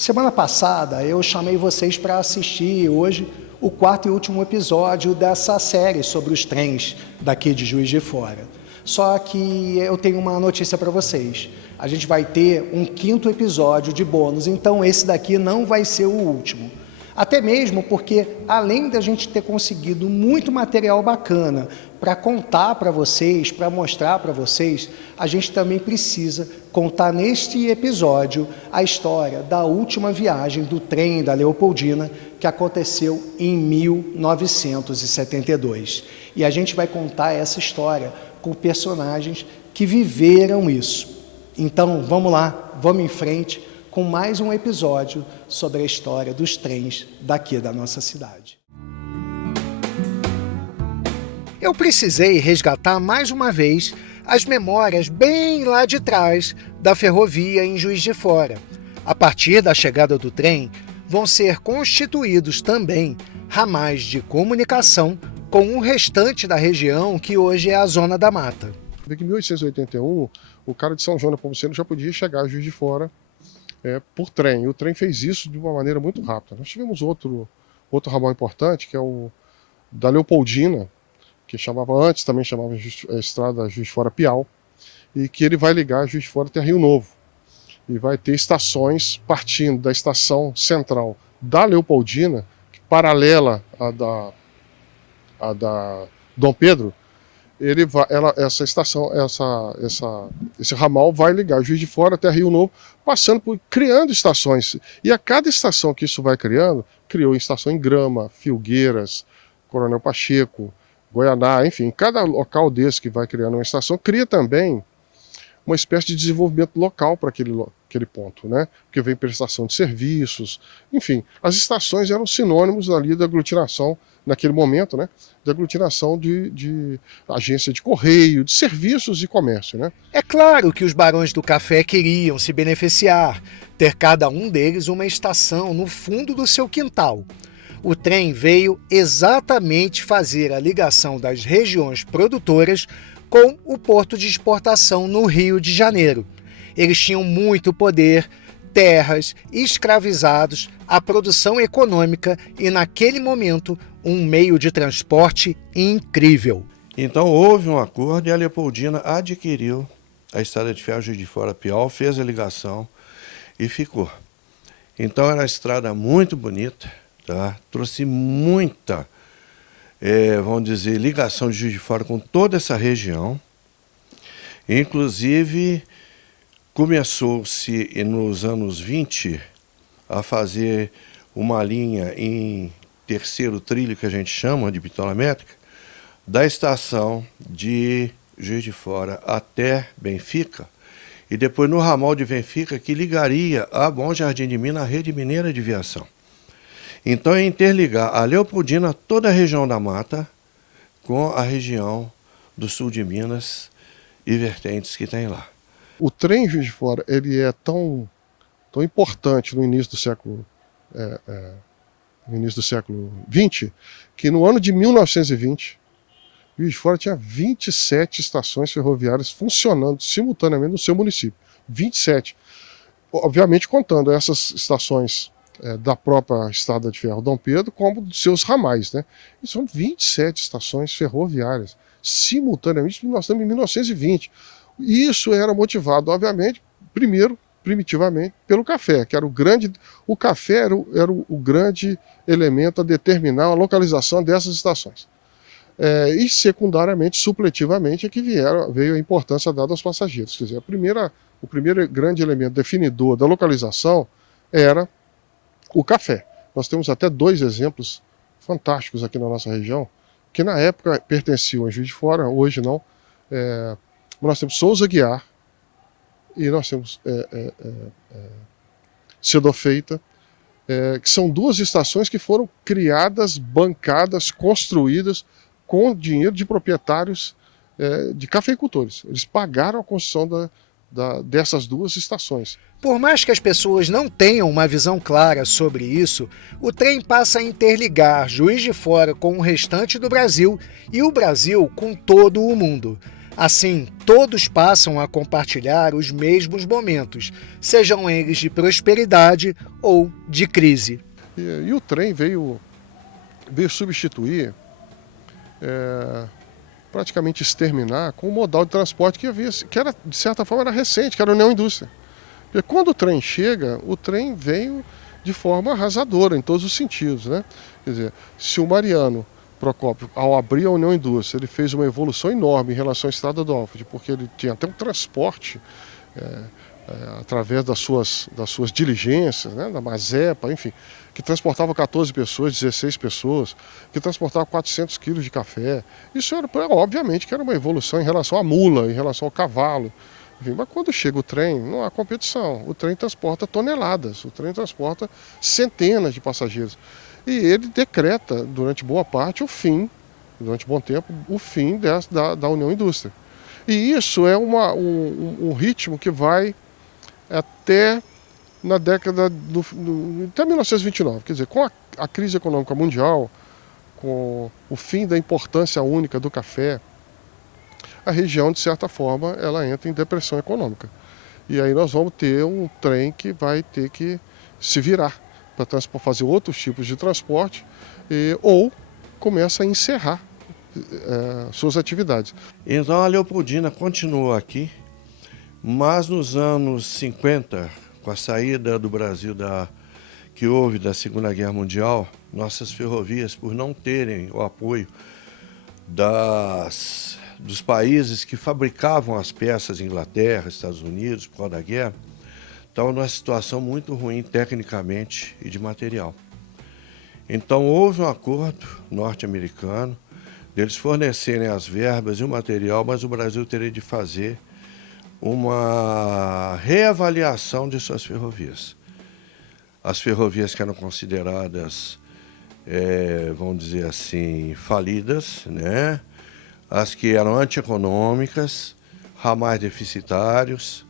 Semana passada eu chamei vocês para assistir hoje o quarto e último episódio dessa série sobre os trens daqui de Juiz de Fora. Só que eu tenho uma notícia para vocês. A gente vai ter um quinto episódio de bônus, então esse daqui não vai ser o último. Até mesmo porque, além da gente ter conseguido muito material bacana para contar para vocês, para mostrar para vocês, a gente também precisa contar neste episódio a história da última viagem do trem da Leopoldina, que aconteceu em 1972. E a gente vai contar essa história com personagens que viveram isso. Então, vamos lá, vamos em frente com mais um episódio sobre a história dos trens daqui da nossa cidade. Eu precisei resgatar mais uma vez as memórias bem lá de trás da ferrovia em Juiz de Fora. A partir da chegada do trem, vão ser constituídos também ramais de comunicação com o restante da região que hoje é a Zona da Mata. Em 1881, o cara de São João da Nepomuceno já podia chegar a Juiz de Fora por trem. E o trem fez isso de uma maneira muito rápida. Nós tivemos outro ramal importante, que é o da Leopoldina, que também chamava Estrada Juiz de Fora Piau, e que ele vai ligar Juiz de Fora até Rio Novo. E vai ter estações partindo da estação central da Leopoldina, paralela à da Dom Pedro. Esse ramal vai ligar Juiz de Fora até Rio Novo, criando estações. E a cada estação que isso vai criando, criou estação em Grama, Filgueiras, Coronel Pacheco, Goianá, enfim, cada local desse que vai criando uma estação, cria também uma espécie de desenvolvimento local para aquele ponto, né? Porque vem prestação de serviços, enfim, as estações eram sinônimos ali da aglutinação, naquele momento, né? De aglutinação de agência de correio, de serviços e comércio, né? É claro que os barões do café queriam se beneficiar, ter cada um deles uma estação no fundo do seu quintal. O trem veio exatamente fazer a ligação das regiões produtoras com o porto de exportação no Rio de Janeiro. Eles tinham muito poder, terras, escravizados, a produção econômica e, naquele momento, um meio de transporte incrível. Então houve um acordo e a Leopoldina adquiriu a estrada de ferro Juiz de Fora Piau, fez a ligação e ficou. Então era uma estrada muito bonita, tá? Trouxe muita, vamos dizer, ligação de Juiz de Fora com toda essa região. Inclusive, começou-se nos anos 20 a fazer uma linha em terceiro trilho, que a gente chama de bitola métrica, da estação de Juiz de Fora até Benfica, e depois no ramal de Benfica, que ligaria a Bom Jardim de Minas à rede mineira de viação. Então é interligar a Leopoldina, toda a região da Mata, com a região do sul de Minas e vertentes que tem lá. O trem Juiz de Fora ele é tão importante no início do século XX, que no ano de 1920, Juiz de Fora tinha 27 estações ferroviárias funcionando simultaneamente no seu município. 27. Obviamente contando essas estações da própria Estrada de Ferro Dom Pedro, como dos seus ramais, né? E são 27 estações ferroviárias simultaneamente, nós estamos em 1920. E isso era motivado, obviamente, primitivamente, pelo café, que era o café era o grande elemento a determinar a localização dessas estações. E secundariamente, supletivamente, é que veio a importância dada aos passageiros. Quer dizer, o primeiro grande elemento definidor da localização era o café. Nós temos até 2 exemplos fantásticos aqui na nossa região, que na época pertenciam a Juiz de Fora, hoje não. Nós temos Souza Guiar e nós temos Cedo Feita, que são 2 estações que foram criadas, bancadas, construídas com dinheiro de proprietários de cafeicultores. Eles pagaram a construção dessas 2 estações. Por mais que as pessoas não tenham uma visão clara sobre isso, o trem passa a interligar Juiz de Fora com o restante do Brasil e o Brasil com todo o mundo. Assim, todos passam a compartilhar os mesmos momentos, sejam eles de prosperidade ou de crise. E o trem veio substituir, praticamente exterminar, com o modal de transporte que era, de certa forma, era recente, que era a União Indústria. Porque quando o trem chega, o trem veio de forma arrasadora, em todos os sentidos, né? Quer dizer, se o Mariano Procópio, ao abrir a União Indústria, ele fez uma evolução enorme em relação à Estrada do Alfred, porque ele tinha até um transporte através das suas diligências, né, da Mazepa, enfim, que transportava 14 pessoas, 16 pessoas, que transportava 400 quilos de café. Isso era, obviamente, que era uma evolução em relação à mula, em relação ao cavalo. Enfim, mas quando chega o trem, não há competição. O trem transporta toneladas, o trem transporta centenas de passageiros. E ele decreta, durante boa parte, durante bom tempo, o fim da União Indústria. E isso é um ritmo que vai até na década até 1929. Quer dizer, com a crise econômica mundial, com o fim da importância única do café, a região, de certa forma, ela entra em depressão econômica. E aí nós vamos ter um trem que vai ter que se virar para fazer outros tipos de transporte ou começa a encerrar suas atividades. Então a Leopoldina continuou aqui, mas nos anos 50, com a saída do Brasil que houve da Segunda Guerra Mundial, nossas ferrovias, por não terem o apoio dos países que fabricavam as peças, Inglaterra, Estados Unidos, por causa da guerra, estavam numa situação muito ruim tecnicamente e de material. Então houve um acordo norte-americano deles fornecerem as verbas e o material, mas o Brasil teria de fazer uma reavaliação de suas ferrovias. As ferrovias que eram consideradas, vamos dizer assim, falidas, né? As que eram antieconômicas, ramais deficitários,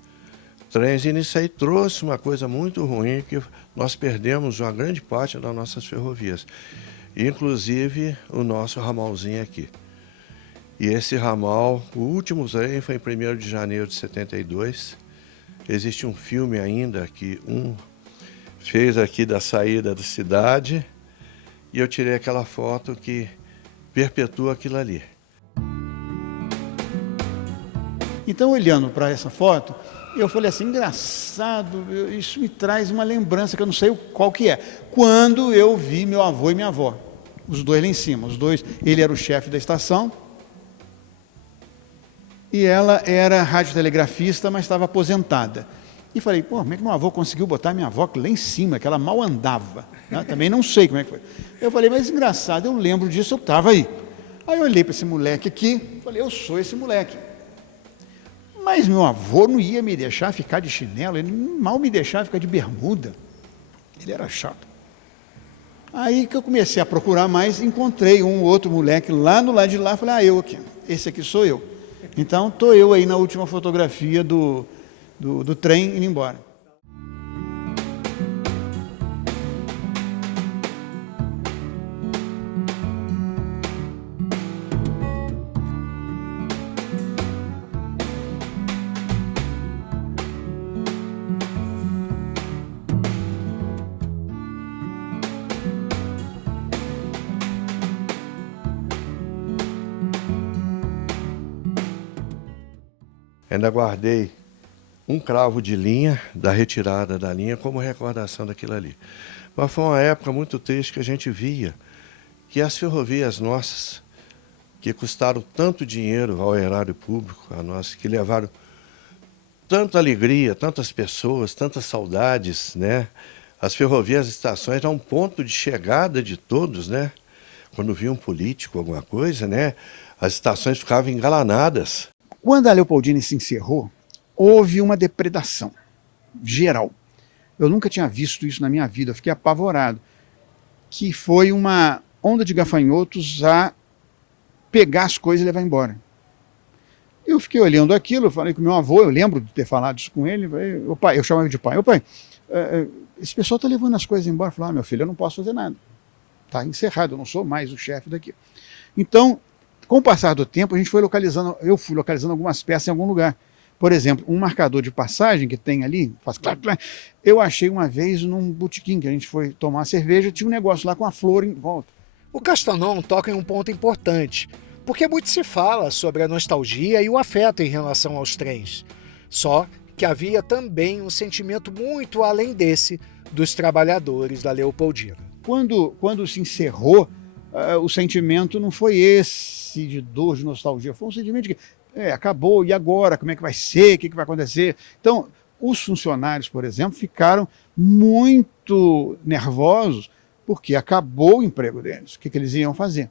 trens, e nisso aí trouxe uma coisa muito ruim, que nós perdemos uma grande parte das nossas ferrovias, inclusive o nosso ramalzinho aqui. E esse ramal, o último trem foi em 1º de janeiro de 72. Existe um filme ainda que fez aqui da saída da cidade, e eu tirei aquela foto que perpetua aquilo ali. Então, olhando para essa foto, eu falei assim, engraçado, isso me traz uma lembrança que eu não sei qual que é. Quando eu vi meu avô e minha avó, os dois lá em cima, ele era o chefe da estação, e ela era radiotelegrafista, mas estava aposentada. E falei, pô, como é que meu avô conseguiu botar minha avó lá em cima, que ela mal andava? Né? Também não sei como é que foi. Eu falei, mas engraçado, eu lembro disso, eu estava aí. Aí eu olhei para esse moleque aqui, falei, eu sou esse moleque. Mas meu avô não ia me deixar ficar de chinelo, ele mal me deixava ficar de bermuda. Ele era chato. Aí que eu comecei a procurar mais, encontrei um outro moleque lá no lado de lá, falei, eu aqui, esse aqui sou eu. Então, estou eu aí na última fotografia do trem indo embora. Ainda guardei um cravo de linha, da retirada da linha, como recordação daquilo ali. Mas foi uma época muito triste que a gente via que as ferrovias nossas, que custaram tanto dinheiro ao erário público, a nós, que levaram tanta alegria, tantas pessoas, tantas saudades, né? As ferrovias, as estações eram um ponto de chegada de todos, né? Quando via um político, alguma coisa, né? As estações ficavam engalanadas. Quando a Leopoldina se encerrou, houve uma depredação geral. Eu nunca tinha visto isso na minha vida, eu fiquei apavorado. Que foi uma onda de gafanhotos a pegar as coisas e levar embora. Eu fiquei olhando aquilo, eu falei com meu avô, eu lembro de ter falado isso com ele, o pai, eu chamava de pai, ô pai, esse pessoal está levando as coisas embora. Eu falei, meu filho, eu não posso fazer nada. Está encerrado, eu não sou mais o chefe daqui. Então, Com o passar do tempo, eu fui localizando algumas peças em algum lugar. Por exemplo, um marcador de passagem que tem ali, faz clac, clac, eu achei uma vez num botequim que a gente foi tomar cerveja, tinha um negócio lá com a flor em volta. O Castanon toca em um ponto importante, porque muito se fala sobre a nostalgia e o afeto em relação aos trens. Só que havia também um sentimento muito além desse dos trabalhadores da Leopoldina. Quando se encerrou, o sentimento não foi esse de dor, de nostalgia, foi um sentimento de que acabou, e agora? Como é que vai ser? O que vai acontecer? Então, os funcionários, por exemplo, ficaram muito nervosos porque acabou o emprego deles. O que eles iam fazer?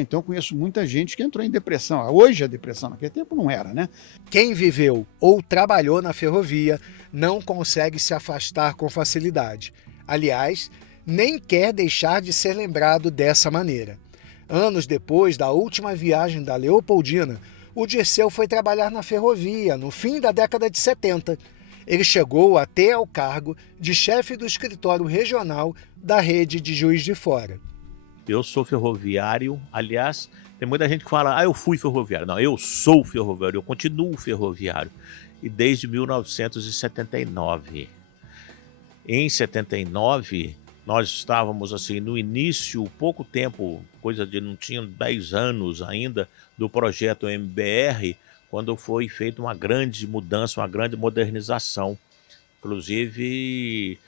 Então, eu conheço muita gente que entrou em depressão. Hoje a depressão, naquele tempo não era, né? Quem viveu ou trabalhou na ferrovia não consegue se afastar com facilidade. Aliás, nem quer deixar de ser lembrado dessa maneira. Anos depois da última viagem da Leopoldina, o Dirceu foi trabalhar na ferrovia no fim da década de 70. Ele chegou até ao cargo de chefe do escritório regional da rede de Juiz de Fora. Eu sou ferroviário, aliás, tem muita gente que fala, eu fui ferroviário. Não, eu sou ferroviário, eu continuo ferroviário. E desde 1979. Em 79, nós estávamos assim no início, pouco tempo, coisa de não tinha 10 anos ainda, do projeto MBR, quando foi feita uma grande mudança, uma grande modernização. Inclusive,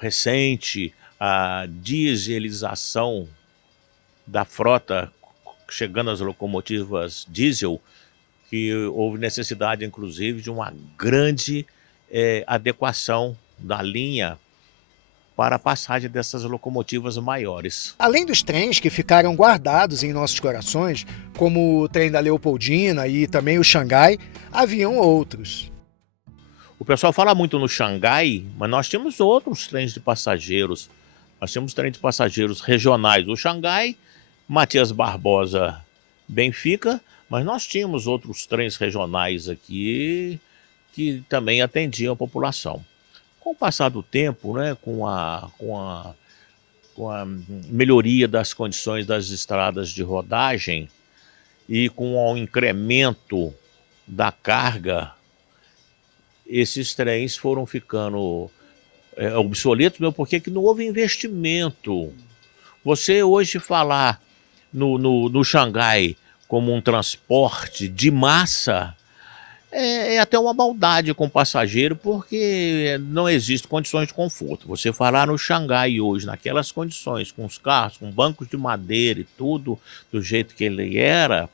recente, a dieselização da frota, chegando às locomotivas diesel, que houve necessidade, inclusive, de uma grande adequação da linha para a passagem dessas locomotivas maiores. Além dos trens que ficaram guardados em nossos corações, como o trem da Leopoldina e também o Xangai, haviam outros. O pessoal fala muito no Xangai, mas nós tínhamos outros trens de passageiros. Nós tínhamos trens de passageiros regionais. O Xangai, Matias Barbosa, Benfica, mas nós tínhamos outros trens regionais aqui que também atendiam a população. Com o passar do tempo, né, com a melhoria das condições das estradas de rodagem e com o incremento da carga, esses trens foram ficando obsoletos, mesmo porque não houve investimento. Você hoje falar no Xangai como um transporte de massa é até uma maldade com o passageiro, porque não existem condições de conforto. Você falar no Xangai hoje, naquelas condições, com os carros, com bancos de madeira e tudo, do jeito que ele era,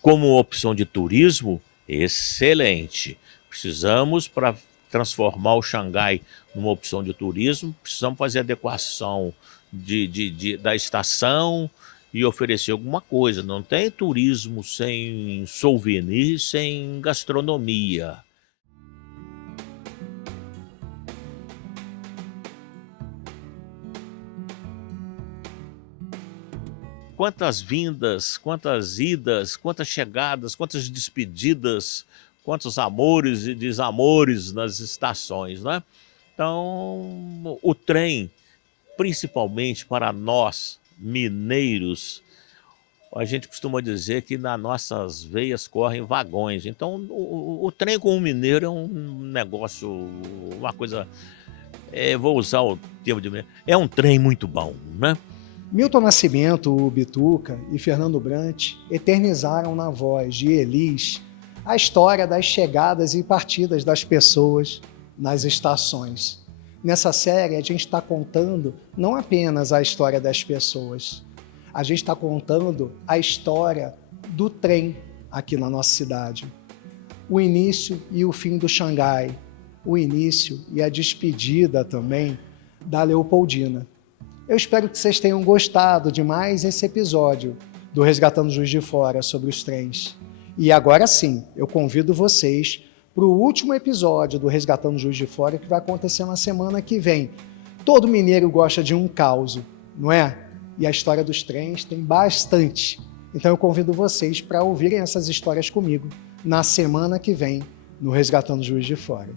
como opção de turismo, excelente. Precisamos, para transformar o Xangai numa opção de turismo, precisamos fazer adequação da estação e oferecer alguma coisa. Não tem turismo sem souvenir, sem gastronomia. Quantas vindas, quantas idas, quantas chegadas, quantas despedidas, quantos amores e desamores nas estações, né? Então, o trem, principalmente para nós, mineiros, a gente costuma dizer que nas nossas veias correm vagões. Então, o trem com o mineiro é um negócio, uma coisa, vou usar o termo de mineiro, é um trem muito bom, né? Milton Nascimento, o Bituca e Fernando Brant eternizaram na voz de Elis a história das chegadas e partidas das pessoas nas estações. Nessa série, a gente está contando não apenas a história das pessoas, a gente está contando a história do trem aqui na nossa cidade. O início e o fim do Xangai, o início e a despedida também da Leopoldina. Eu espero que vocês tenham gostado de mais esse episódio do Resgatando Juiz de Fora sobre os trens. E agora sim, eu convido vocês para o último episódio do Resgatando Juiz de Fora, que vai acontecer na semana que vem. Todo mineiro gosta de um caos, não é? E a história dos trens tem bastante. Então eu convido vocês para ouvirem essas histórias comigo na semana que vem no Resgatando Juiz de Fora.